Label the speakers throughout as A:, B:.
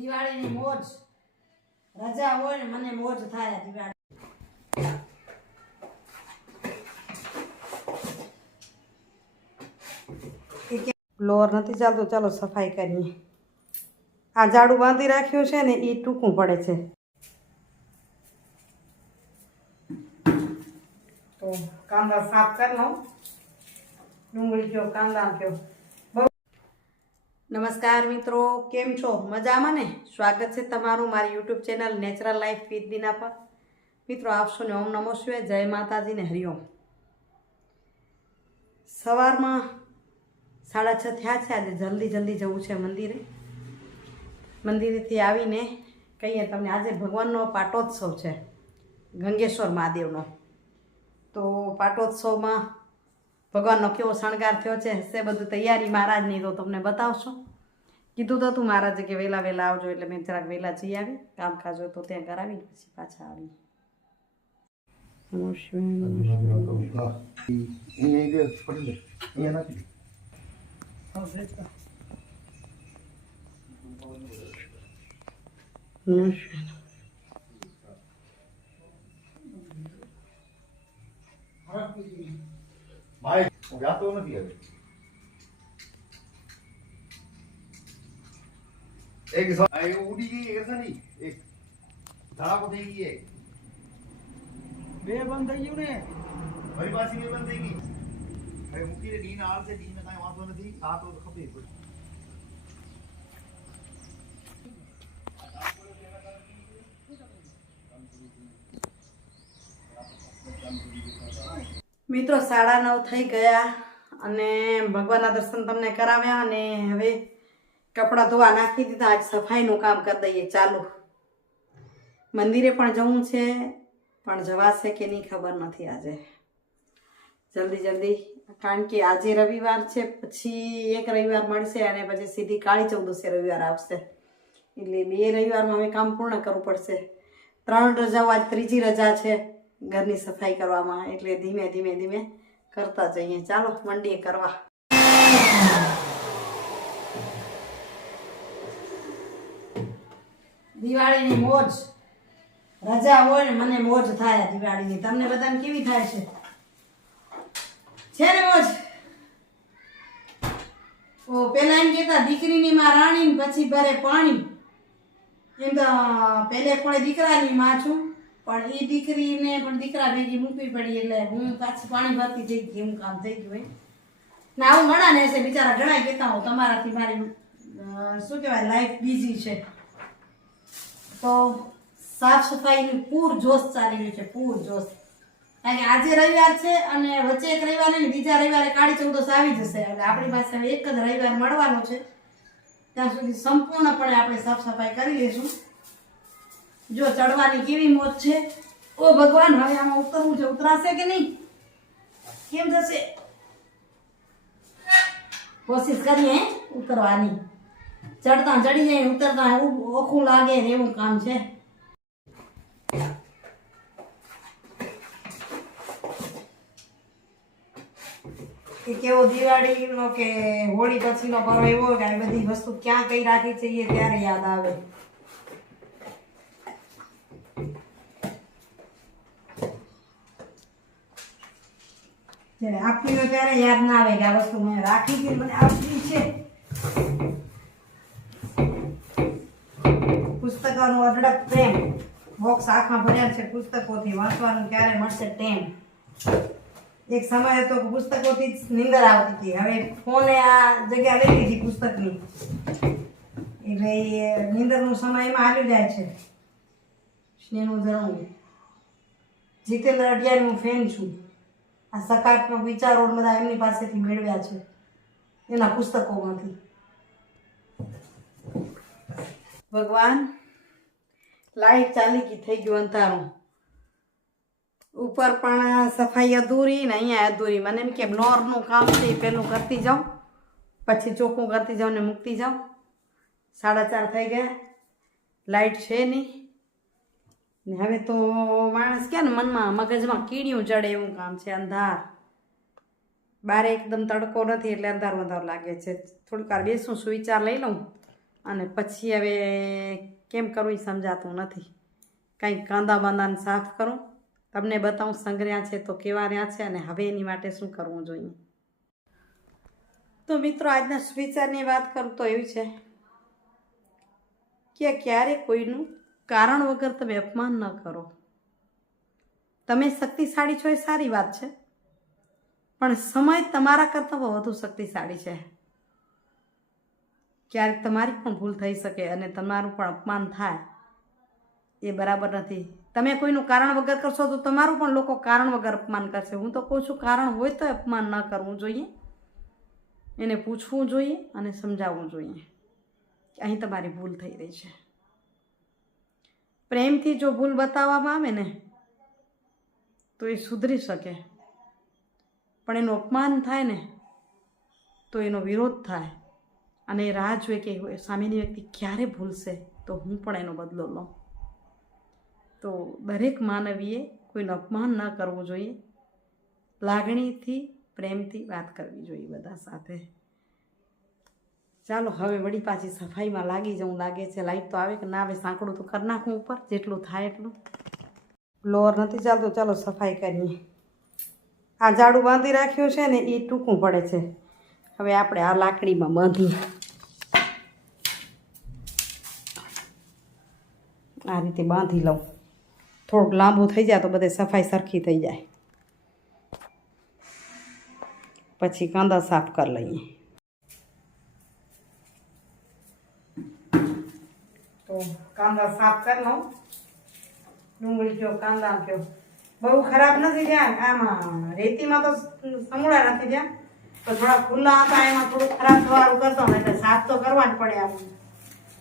A: દિવાળીની મોજ. રજા હોય ને મને મોજ થાય દિવાળી. ફ્લોર નથી ચાલતો, ચાલો સફાઈ કરીએ. આ ઝાડુ બાંધી રાખ્યું છે ને એ ટૂંકું પડે છે. તો કાંદા સાફ કરી લઉં ડુંગળી કયો, કાંદા કયો? નમસ્કાર મિત્રો, કેમ છો? મજામાં ને? સ્વાગત છે તમારું મારી YouTube channel natural life with Dina પર. મિત્રો આપશો ને ઓમ નમો શિવાય. જય માતાજીને હરિઓમ સવારમાં સાડા છ થયા છે. આજે જલ્દી જલ્દી જવું છે મંદિરે. મંદિરેથી આવીને કહીએ તમને, આજે ભગવાનનો પાટોત્સવ છે. ગંગેશ્વર મહાદેવનો. તો પાટોત્સવમાં ભગવાનનો કેવો શણગાર થયો છે હશે બધું તૈયારી મહારાજની તો તમને બતાવશો કીધું તો તું મહારાજે કે વહેલા વહેલા આવજો એટલે મેં જરાક વહેલા જઈ આવી કામકાજ હોય તો ત્યાં કરાવી પછી પાછા આવી નમો શિવાય, નમો નમો શિવાય.
B: ભાઈ હું જાતો નથી હવે એક ઝ- આ એ ઉડી ગઈ એક નથી એક ધડાકો થઈ ગઈ એક
C: બે બંધ થઈ ગયું ને
B: ફરી પાછી બે બંધ થઈ ગઈ હવે મૂકીને ડીન આવશે ડીને કાંઈ વાંધો નથી આ તો ખપે
A: મિત્રો, સાડા નવ થઈ ગયા અને ભગવાનના દર્શન તમને કરાવ્યા અને હવે કપડાં ધોવા નાખી દીધા. આજ સફાઈનું કામ કરી દઈએ ચાલુ. મંદિરે પણ જવું છે, પણ જવાશે કે નહીં ખબર નથી આજે. જલ્દી જલ્દી, કારણ કે આજે રવિવાર છે, પછી એક રવિવાર મળશે અને પછી સીધી કાળી ચૌદસે રવિવાર આવશે. એટલે બે રવિવારમાં હવે કામ પૂર્ણ કરવું પડશે. ત્રણ રજાઓ, આજ ત્રીજી રજા છે. ઘરની સફાઈ કરવામાં એટલે ધીમે ધીમે ધીમે કરતા જઈએ. ચાલો, મંડીએ કરવા. દિવાળીની મોજ. રજા હોય ને મને મોજ થાય દિવાળીની. તમને બધાને કેવી થાય છે? છે ને મોજ? ઓ પેલા એમ કહેતા, દીકરીની માં રાણી પછી ભરે પાણી. એમ તો પેલે પણ દીકરાની માં છું. પણ એ દીકરીને પણ દીકરા ભેગી મૂકવી પડી એટલે હું પાછી પાણી ભરતી થઈ ગઈ એવું કામ થઈ ગયું ને આવું ઘણા ને છે, બિચારા ઘણા કહેતા હું તમારાથી મારી શું કહેવાય લાઈફ બીઝી છે. તો સાફ સફાઈનું પૂર જોશ ચાલી રહ્યું છે, પૂર જોશ. કારણ કે આજે રવિવાર છે અને વચ્ચે એક રવિવાર ને બીજા રવિવારે કાળી ચૌદસ આવી જશે. એટલે આપણી પાસે એક જ રવિવાર મળવાનો છે. ત્યાં સુધી સંપૂર્ણપણે આપણે સાફ સફાઈ કરી લઈશું. જો ચડવાની કેવી મોજ છે? ઓ ભગવાન હવે આમાં ઉતરવું છે ઉતરાશે કે નહીં? કેમ જશે કોશિશ કરીએ હે, ઉતરવાની. ચડતા ચડી જાય ઉતરતા એવું ઓખું લાગે ને એવું કામ છે. કે કેવો દિવાળીનો કે હોળી પછીનો પર્વ એવો કે આ બધી વસ્તુ ક્યાં કઈ રાખી છે એ ત્યારે યાદ આવે. જ્યારે આપવી હોય ત્યારે યાદ ના આવે કે આ વસ્તુ મેં રાખી છે, મને આપવી છે. પુસ્તકોનું અઢળક પ્રેમ. બોક્સ આખા ભર્યા છે પુસ્તકોથી વાંચવાનું ક્યારે મળશે ટેમ એક સમય હતો પુસ્તકોથી જ નિંદર આવતી હતી. હવે ફોને આ જગ્યા લઈ લીધી પુસ્તકની. એટલે એ નિંદરનો સમય એમાં આવી જાય છે. સ્નેહનું જણાવું. જીતેન્દ્ર અઢિયાની હું ફેન છું. આ સકારાત્મક વિચારો બધા એમની પાસેથી મેળવ્યા છે, એના પુસ્તકોમાંથી. ભગવાન, લાઈટ ચાલી ગઈ, થઈ ગયું અંધારું. ઉપર પણ સફાઈ અધૂરી ને અહીંયા અધૂરી. મને એમ કે નોરનું કામ છે એ પહેલું કરતી જાઉં પછી ચોખ્ખું કરતી જાઉં ને મૂકતી જાઉં સાડા ચાર થઈ ગયા. લાઈટ છે નહીં. ને હવે તો માણસ કે ને મનમાં મગજમાં કીડિયું ચડે એવું કામ છે, અંધાર. બારે એકદમ તડકો નથી એટલે અંધાર અંધાર લાગે છે. થોડીક વાર બેસું, સુવિચાર લઈ લઉં અને પછી હવે કેમ કરવું એ સમજાતું નથી. કંઈક કાંદા બાંદાને સાફ કરું. તમને બતાવું, સંગ્રહ્યા છે તો કેવા રહ્યા છે અને હવે એની માટે શું કરવું જોઈએ? તો મિત્રો, આજના સુવિચારની વાત કરું તો એવી છે કે ક્યારે કોઈનું કારણ વગર તમે અપમાન ન કરો. તમે શક્તિશાળી છો એ સારી વાત છે. પણ સમય તમારા કરતાં વધુ શક્તિશાળી છે. ક્યારેક તમારી પણ ભૂલ થઈ શકે અને તમારું પણ અપમાન થાય. એ બરાબર નથી. તમે કોઈનું કારણ વગર કરશો તો તમારું પણ લોકો કારણ વગર અપમાન કરશે. હું તો કહું છું, કારણ હોય તો અપમાન ન કરવું જોઈએ. એને પૂછવું જોઈએ અને સમજાવવું જોઈએ. અહીં તમારી ભૂલ થઈ રહી છે. પ્રેમથી જો ભૂલ બતાવવામાં આવે ને, તો એ સુધરી શકે. પણ એનું અપમાન થાય ને, તો એનો વિરોધ થાય. અને એ રાહ જોઈએ કે સામેની વ્યક્તિ ક્યારે ભૂલશે, તો હું પણ એનો બદલો લઉં. તો દરેક માનવીએ કોઈનું અપમાન ન કરવું જોઈએ. લાગણીથી, પ્રેમથી વાત કરવી જોઈએ બધા સાથે. ચાલો, હવે વળી પાછી સફાઈમાં લાગી જવું લાગે છે. લાઈટ તો આવે કે ના આવે સાંકડું તો કરી નાખું ઉપર. જેટલું થાય એટલું. લોર નથી ચાલતું. ચાલો, સફાઈ કરીએ. આ ઝાડું બાંધી રાખ્યું છે ને, એ ટૂંકું પડે છે. હવે આપણે આ લાકડીમાં બાંધીએ. આ રીતે બાંધી લઉં. થોડુંક લાંબુ થઈ જાય તો બધે સફાઈ સરખી થઈ જાય. પછી કાંદા સાફ કરી લઈએ. તો કાંદા સાફ કરી લઉં. ડુંગળી કયો, કાંદા કયો. બહુ ખરાબ નથી થયા. આમાં રેતીમાં તો સમૂળા નથી થયા. તો થોડા ખુલ્લા હતા, એમાં થોડું ખરાબ થવાનું કરતો ને એટલે સાફ તો કરવા જ પડે આમ.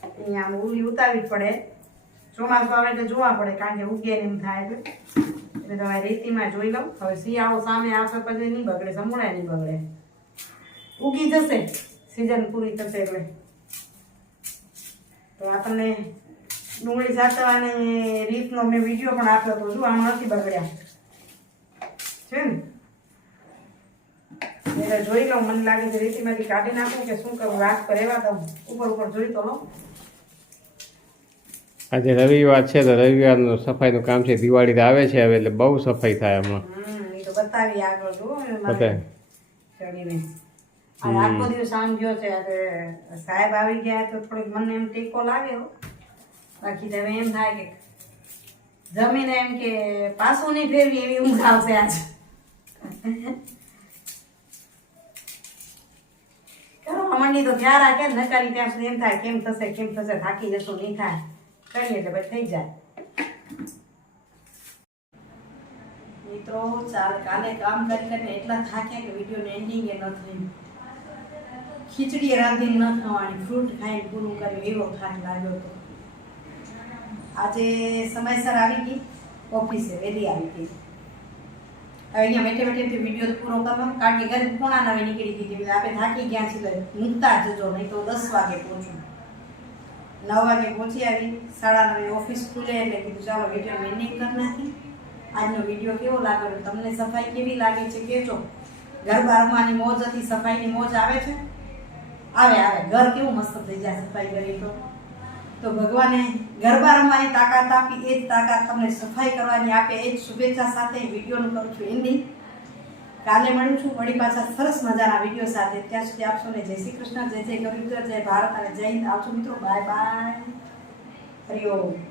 A: અહીંયા ઉલી ઉતારવી જ પડે. ચોમાસું આવે એટલે જોવા પડે, કારણ કે ઉગે એમ થાય એટલે. એટલે તમારે રેતીમાં જોઈ લઉં. હવે શિયાળો સામે આવશે પછી નહીં બગડે સમૂળા નહીં બગડે. ઉગી જશે. સિઝન પૂરી થશે એટલે. તો આપણને ડુંગળી સાચવવાની રીતનો મેં વીડિયો પણ આપ્યો હતો શું આમાં નથી બગડ્યા. છે ને? એટલે જોઈ લઉં મને લાગે છે રીતિમાંથી કાઢી નાખું કે શું કરું? રાત પર એવા તો ઉપર ઉપર જોઈ તો લઉં
D: આજે રવિવાર છે તો રવિવારનું સફાઈનું કામ છે. દિવાળી આવે છે હવે એટલે બહુ સફાઈ થાય હમણાં.
A: બતાવી આગળ ચડીને. આ આખો દિવસ આમ ગયો છે સાહેબ આવી ગયા તો થોડીક મને એમ ટેકો લાગ્યો બાકી તો હવે એમ થાય કે જમીને એમ કે પાછું નહીં ફેરવી એવી ઊંઘ આવશે આજ. કરવા તો ધ્યાન રાખે ન કરી ત્યાં સુધી એમ થાય કેમ થશે કેમ થશે થાકી જશું નહીં થાય. કરીએ એટલે પછી થઈ જાય. મિત્રો ચાલ કાલે કામ કરી કરીને એટલા થાક્યા કે વિડીયોનું એન્ડિંગ એ ન થયું. ખીચડી રાંધીને ન ખાવાની, ફ્રૂટ ખાઈને પૂરું કર્યું, એવો થાક લાગ્યો હતો. આજે સમયસર આવી ગઈ, ઓફિસે વહેલી આવી ગઈ. હવે અહીંયા બેઠે બેઠે વીડિયો પૂરો કરવાનો કારણ કે ઘરે પોણા નવે નીકળી ગઈ આપણે થાકી ગયા છીએ મૂકતા જજો, નહીં તો દસ વાગે પહોંચું. નવ વાગે પહોંચી આવી, સાડા નવે ઓફિસ ખુલે એટલે કીધું, ચાલો વીડિયો મેનિંગ કરી નાખી. આજનો વીડિયો કેવો લાગ્યો? તમને સફાઈ કેવી લાગે છે? કહેજો ઘર રમવાની મોજ હતી, સફાઈની મોજ આવે છે? આવે આવે. ઘર કેવું મસ્ત થઈ જાય, સફાઈ કરી તો. તો ભગવાને ગરબા રમવાની તાકાત આપી, એ જ તાકાત તમને સફાઈ કરવાની આપે, એ જ શુભેચ્છા સાથે વિડીયોનું કરું છું એની કાલે મળું છું વળી પાછા સરસ મજાના વીડિયો સાથે. ત્યાં સુધી આપ સૌને જય શ્રી કૃષ્ણ, જય જય ગવિંદર જય ભારત અને જય હિન્દ. આવજો મિત્રો. Bye bye. હરિઓમ